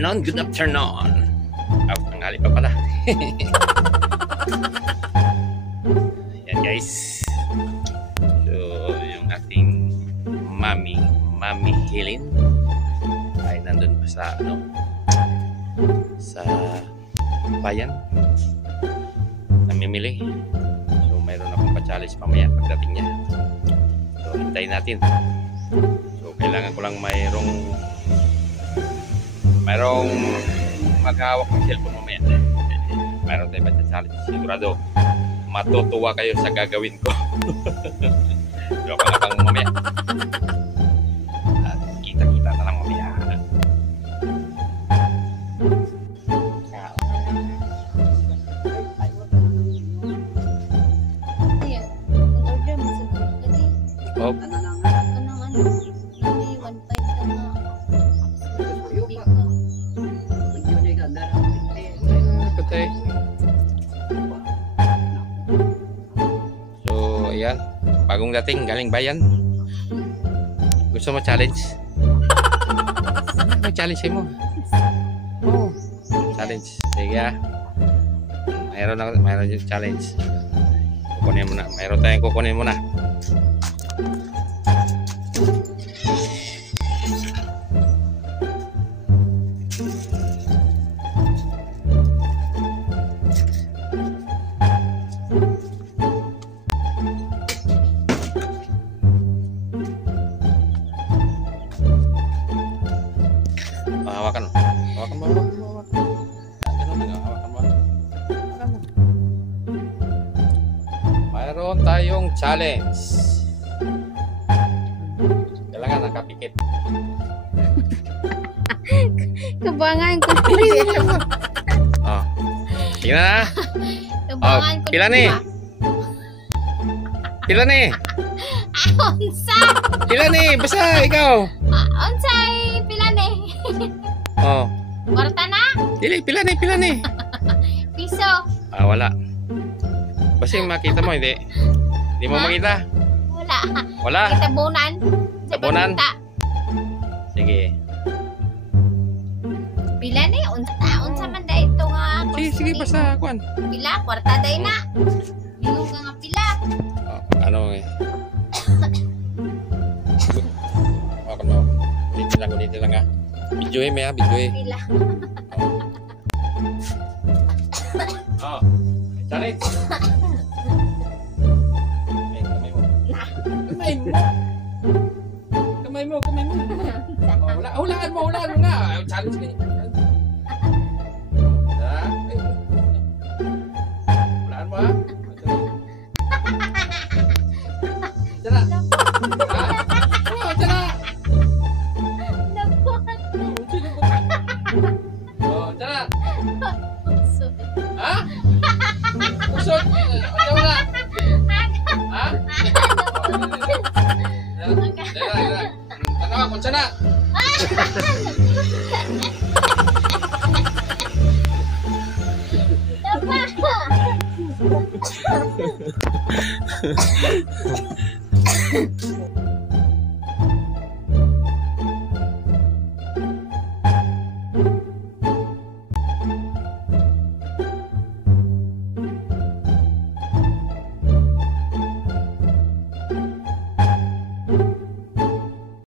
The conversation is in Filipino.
afternoon, good afternoon. Tanghali pa pala. Yan guys. So, yung ating Mami Helen ay nandun pa sa sa bayan. Namimili. So, mayroon akong pa-challenge mamaya pagdating niya. So, hintayin natin. So, kailangan ko lang mayroong maghawak ng cellphone mamaya. Mayroon tayo pa-challenge. Sigurado, matutuwa kayo sa gagawin ko. So, abang mamaya. At kita-kita na lang mamaya. Oh. So, ayan. Bagong dating, galing bayan. Gusto mo challenge? Ano challenge mo? Oh, challenge. Sige ah. Mayroon yung challenge. Kukunin mo na. Mayroon tayong kukunin mo na. Hawakan mo. Hawakan mo. Mayroon tayong challenge. Kailangan nakapikit. Kabangan ko. Oh. Tingnan na. Kabangan ko. Pila ni? Pila ni? Unsa? Pila ni? Basta ikaw. Unsay pila ni? Oh. Kwarta na? Dili, pila ni? Piso. Wala. Basta yung makita mo, hindi. Hindi mo makita? Wala. Wala? Tabunan. Tabunan? Sige. Pila ni? Unsa man da ito nga? Sige, basta, kuan. Pila? Kwarta day na. Bingo ka nga pila. Ano eh. Hawakan mo. Dito lang ah. Videoin mo ah, videoin. Pila. Oh, challenge. Kamay mo. Hulaan mo na. Challenge ka niya. Hulaan mo ah. Tara. Oh, tara. Oh, tara. Ha? Usod. Ano na? Ha? Tara. Ano ako, tara. Tapa.